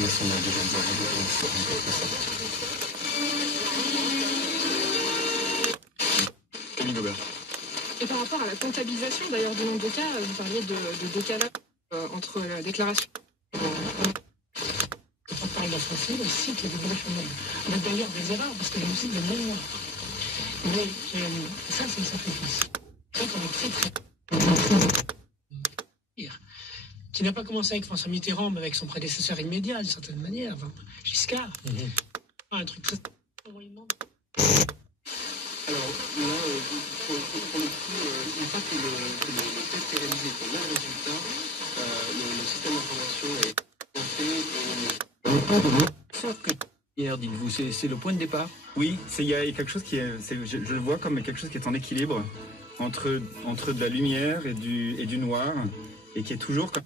nationale de gendarmerie de Reims remporte ça. Camille Gobert. Et par rapport à la comptabilisation d'ailleurs du nombre de cas, vous parliez de décalage entre la déclaration. Quand on parle d'offensive, on cite les déclarations de nombre. On a d'ailleurs des erreurs parce que je me cite de mémoire. Mais ça, c'est le sacrifice. C'est vrai qu'on est très très... Qui n'a pas commencé avec François Mitterrand, mais avec son prédécesseur immédiat, d'une certaine manière, enfin, Giscard. Un truc très... Alors là, pour le coup, une fois que le test est réalisé, qu'on a le résultat, le système d'information est monté. Sauf que hier, dites-vous, c'est le point de départ. Oui, il y a quelque chose qui est, je le vois comme quelque chose qui est en équilibre entre de la lumière et du noir, et qui est toujours comme...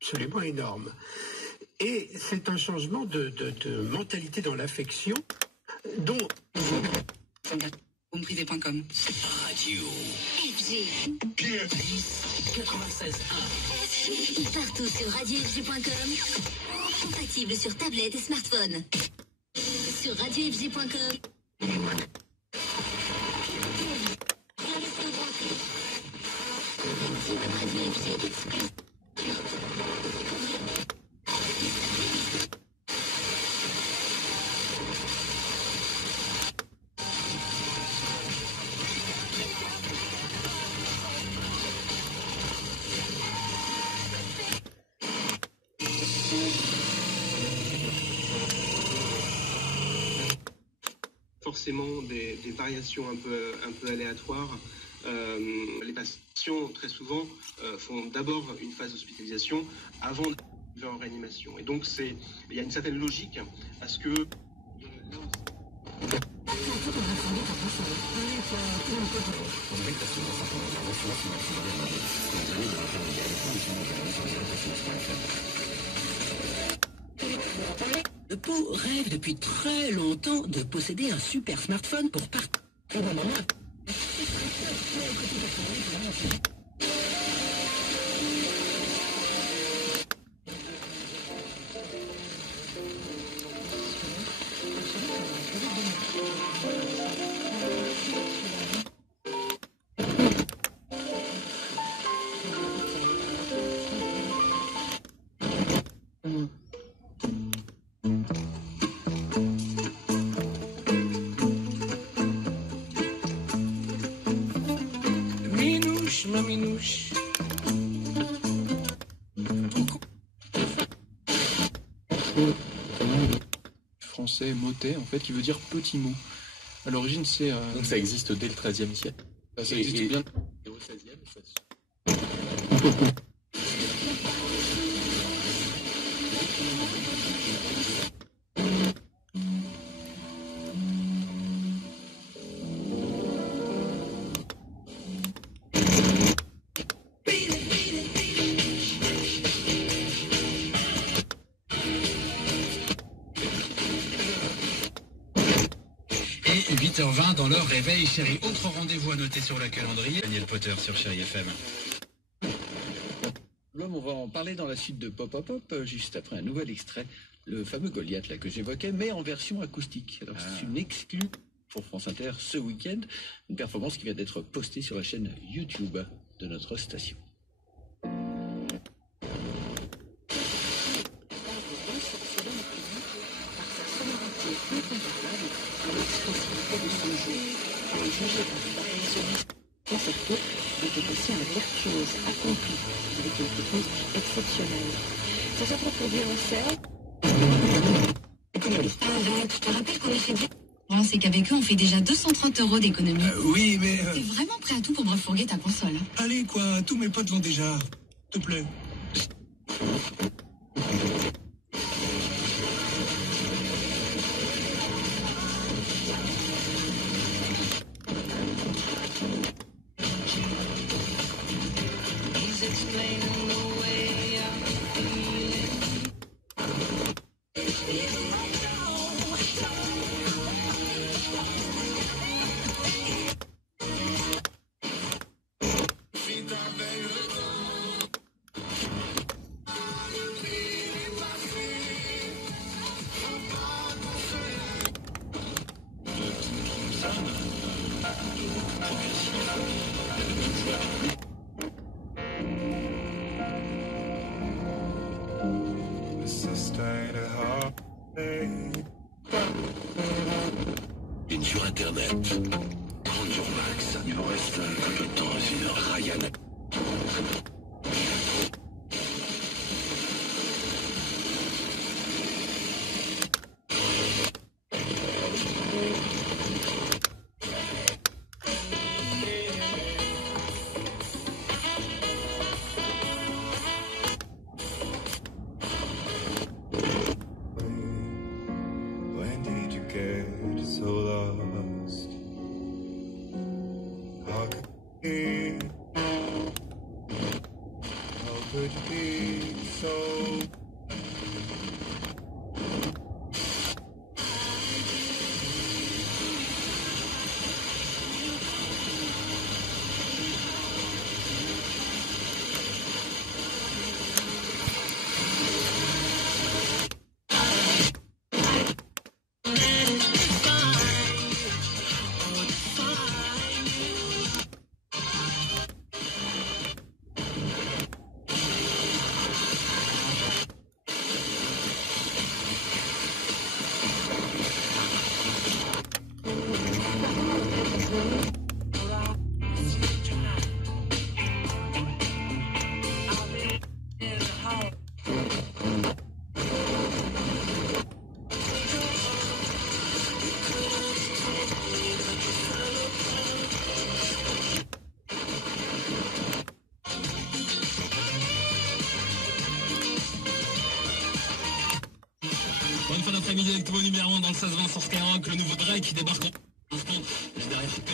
absolument énorme. Et c'est un changement de mentalité dans l'affection dont... Homeprivé.com. Radio FG 96.1. Partout sur radiofg.com. Compatible sur tablette et smartphone. Sur radiofg.com. Radio FG exclusif. Forcément des variations un peu aléatoires. Les patients, très souvent, font d'abord une phase d'hospitalisation avant d'arriver en réanimation. Et donc, il y a une certaine logique à ce que... Le Pau rêve depuis très longtemps de posséder un super smartphone pour partir. Ma minouche. Français motet, en fait, qui veut dire petit mot. À l'origine, c'est... Donc ça existe dès le XIIIe siècle. Ça existe bien. Et au XVIe, ça... Et 8h20 dans leur réveil, chérie. Autre rendez-vous à noter sur le calendrier. Daniel Potter sur Chérie FM. L'homme, on va en parler dans la suite de Pop Pop Pop, juste après un nouvel extrait, le fameux Goliath là que j'évoquais, mais en version acoustique. Alors c'est une exclue pour France Inter ce week-end, une performance qui vient d'être postée sur la chaîne YouTube de notre station. Concerto était aussi un virtuose accompli avec une technique exceptionnelle. Ça s'appelle pour violoncelle. Tu te rappelles qu'on a fait Bon, c'est qu'avec eux, on fait déjà 230 € d'économie. Oui, mais... T'es vraiment prêt à tout pour me refourguer ta console. Allez, quoi, tous mes potes l'ont déjà. S'il te plaît. Une sur Internet. Prendre sur Max. Il vous reste combien de temps, Ryan? When did you get so lost? How could you be so... Bonne fin d'après-midi avec Tomo numéro 1 dans le 16-20 sur Skyrock. Le nouveau Drake qui débarque en instant. Juste derrière P.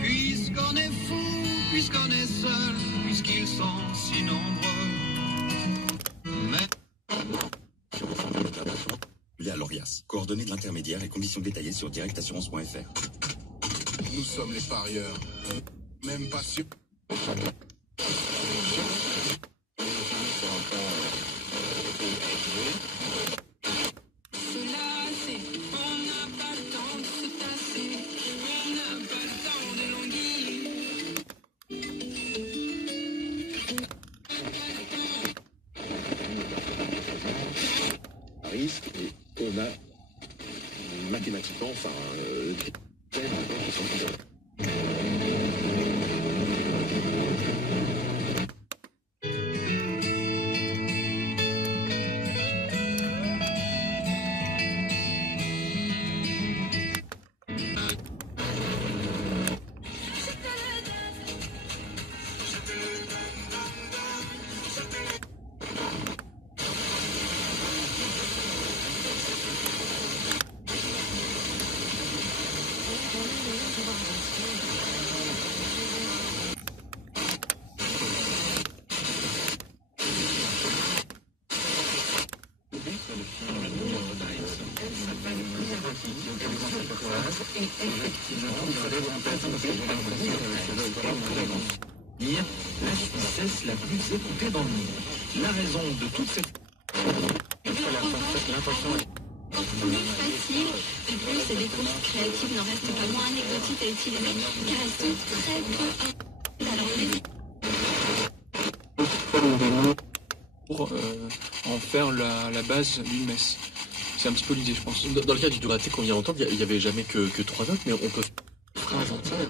Puisqu'on est fou, puisqu'on est seul, puisqu'ils sont si nombreux. Mais... à l'ORIAS. Coordonnées de l'intermédiaire et conditions détaillées sur directassurance.fr. Nous sommes les parieurs. Même pas sûr. Risque et on a mathématiquement, enfin, thèmes qui sont dire la Suissesse la plus écoutée dans le monde. La raison de toute cette... Plus facile, et plus des courses créatives n'en restent pas moins anecdotiques à utiliser, car elles sont très peu... Alors, pour en faire la base d'une messe. C'est un petit peu l'idée, je pense. Dans le cas du Donaté qu'on vient d'entendre, il n'y avait jamais que 3 notes, mais on peut faire une phrase entière.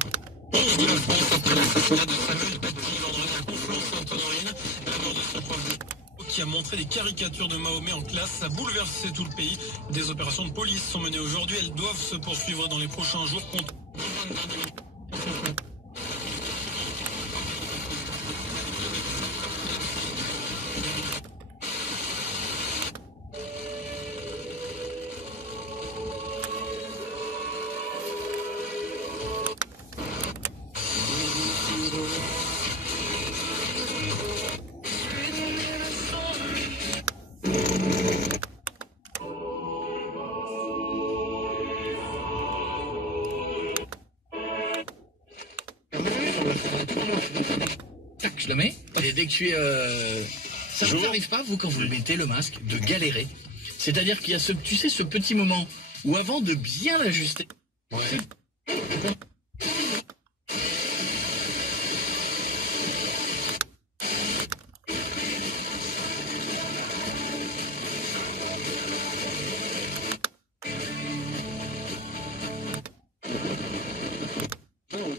Qui a montré des caricatures de Mahomet en classe, ça a bouleversé tout le pays. Des opérations de police sont menées aujourd'hui, elles doivent se poursuivre dans les prochains jours contre... Tac, je le mets. Et dès que je suis... Ça ne vous arrive pas, vous, quand vous le mettez, le masque, de galérer. C'est-à-dire qu'il y a ce, tu sais, ce petit moment où avant de bien l'ajuster... Ouais.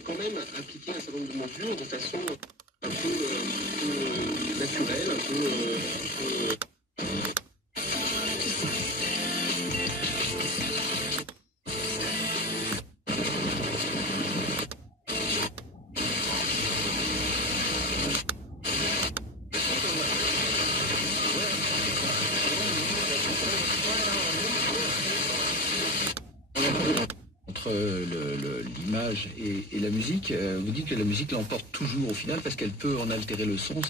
Quand même appliquer un certain nombre de mesures de façon un peu naturelle, un peu... Entre l'image et la musique, vous dites que la musique l'emporte toujours au final parce qu'elle peut en altérer le son.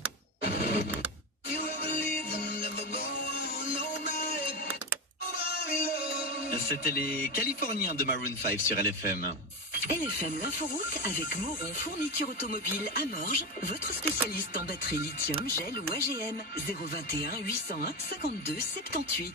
C'était les Californiens de Maroon 5 sur LFM. LFM l'inforoute avec Moron Fourniture Automobile à Morges, votre spécialiste en batterie lithium, gel ou AGM. 021 801 52 78.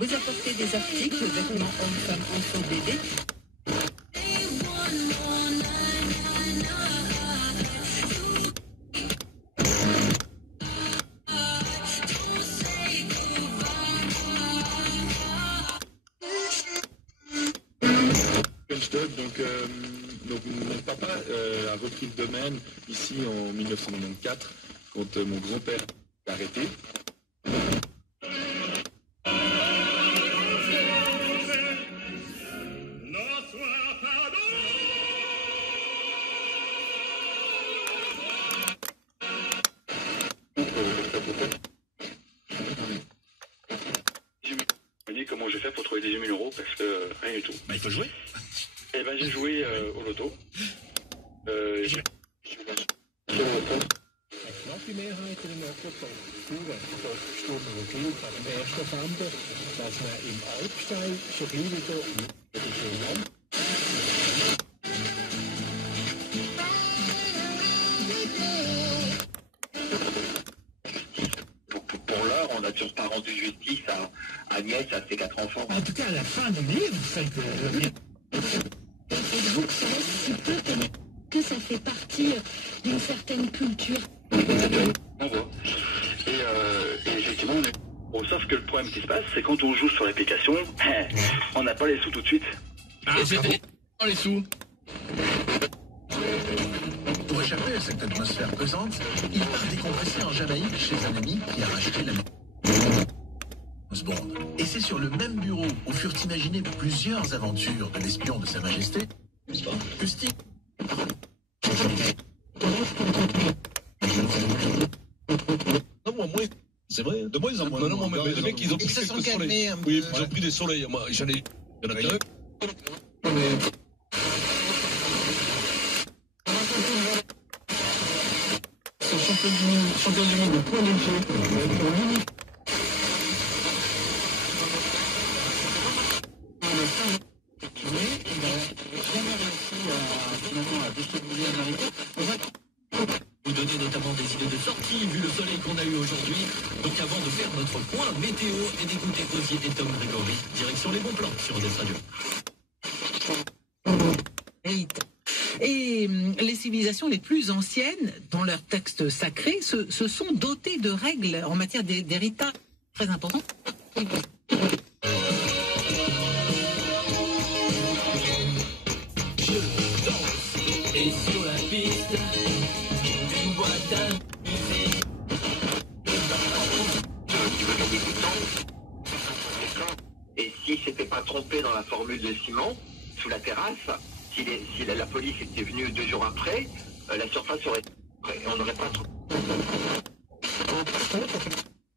Vous apportez des articles, vêtements hommes-femmes, enfants, bébés. Donc mon papa a repris le domaine ici en 1994 quand mon grand-père a arrêté. Comment j'ai fait pour trouver 18 000 € parce que rien du tout. Bah, il faut jouer. Eh ben, j'ai joué au loto. Knapp die Mehrheit in Nordrhein. Stunden gilt am 1. November, dass man im Alpstein schon gleich wieder Pour l'heure, on n'a toujours pas rendu justice à Agnès, à ses 4 enfants. En tout cas, à la fin du livre, c'est que... Êtes-vous que ça laisse si peu que ça fait partie d'une certaine culture? On voit. Et effectivement, on est... Bon, sauf que le problème qui se passe, c'est quand on joue sur l'application, on n'a pas les sous tout de suite. Et c'était les sous. Pour échapper à cette atmosphère pesante, il part décompresser en Jamaïque chez un ami qui a racheté la Bond. Et c'est sur le même bureau où furent imaginées plusieurs aventures de l'espion de Sa Majesté que Steve... Non, moi, c'est vrai, de moins en moins. Non, mais les mecs, ils ont pris quelques soleils. Oui, ils ont pris des soleils. Moi, j'en ai... Il y en a qu'un. C'est champion du monde de poids léger. Vous donnez notamment des idées de sortie vu le soleil qu'on a eu aujourd'hui. Donc avant de faire notre point météo et d'écouter Osier et Tom Grégory, direction les bons plans sur Odès Radio. Et les civilisations les plus anciennes, dans leurs textes sacrés, se sont dotées de règles en matière d'héritage très importantes. Je danse et sur la piste, une boîte à musique. Tu veux gagner du temps. Et s'il s'était pas trompé dans la formule de Simon, sous la terrasse, si la police était venue 2 jours après, la surface aurait... On n'aurait pas trop...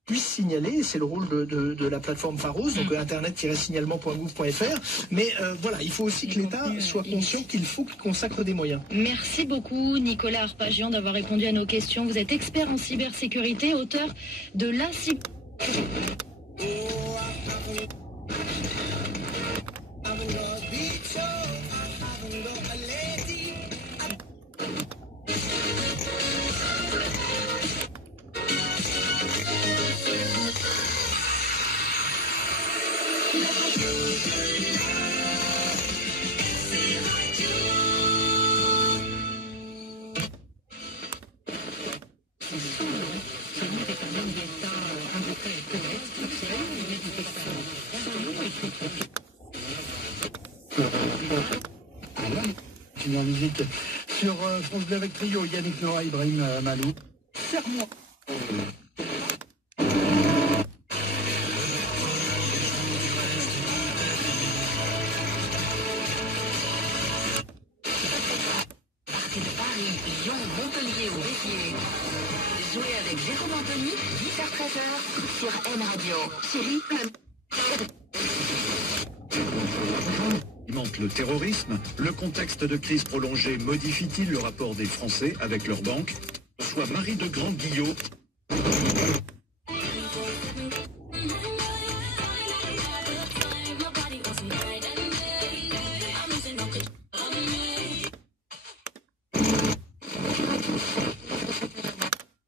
Puisse signaler, c'est le rôle de la plateforme Pharos, donc internet-signalement.gouv.fr, mais voilà, il faut aussi que l'État soit conscient qu'il faut qu'il consacre des moyens. Merci beaucoup Nicolas Arpagian d'avoir répondu à nos questions. Vous êtes expert en cybersécurité, auteur de la La musique sur France Bleu avec Trio, Yannick Noah, Ibrahim Malou. Serre-moi. Partez de Paris, Lyon, Montpellier ou Béziers. Jouez avec Jérôme Anthony, 10h-13h sur M Radio. Chérie, Le terrorisme, le contexte de crise prolongée modifie-t-il le rapport des Français avec leurs banques? Soit Marie de Grande-Guillot.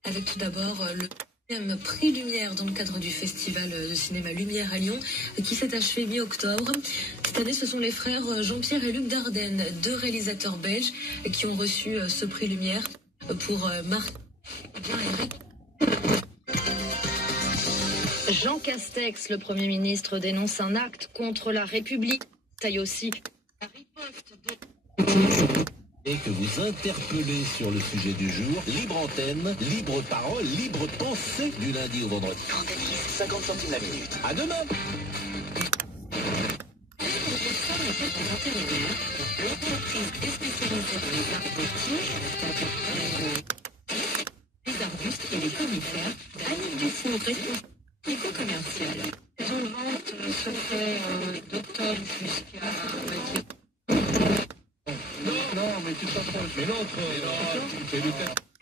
Avec tout d'abord le prix Lumière dans le cadre du festival de cinéma Lumière à Lyon qui s'est achevé mi-octobre. Cette année, ce sont les frères Jean-Pierre et Luc Dardenne, 2 réalisateurs belges qui ont reçu ce prix Lumière pour Marc. Jean Castex, le Premier ministre, dénonce un acte contre la République. Taille aussi la riposte de... Et que vous interpellez sur le sujet du jour, libre antenne, libre parole, libre pensée du lundi au vendredi. 50 centimes la minute. À demain. L'entreprise spécialisée dans les arbres les arbustes et les conifères, Annick Dufour, responsable éco-commercial. Les ventes se fait d'octobre jusqu'à Non, mais tu t'approches. Mais l'autre, c'est le tête.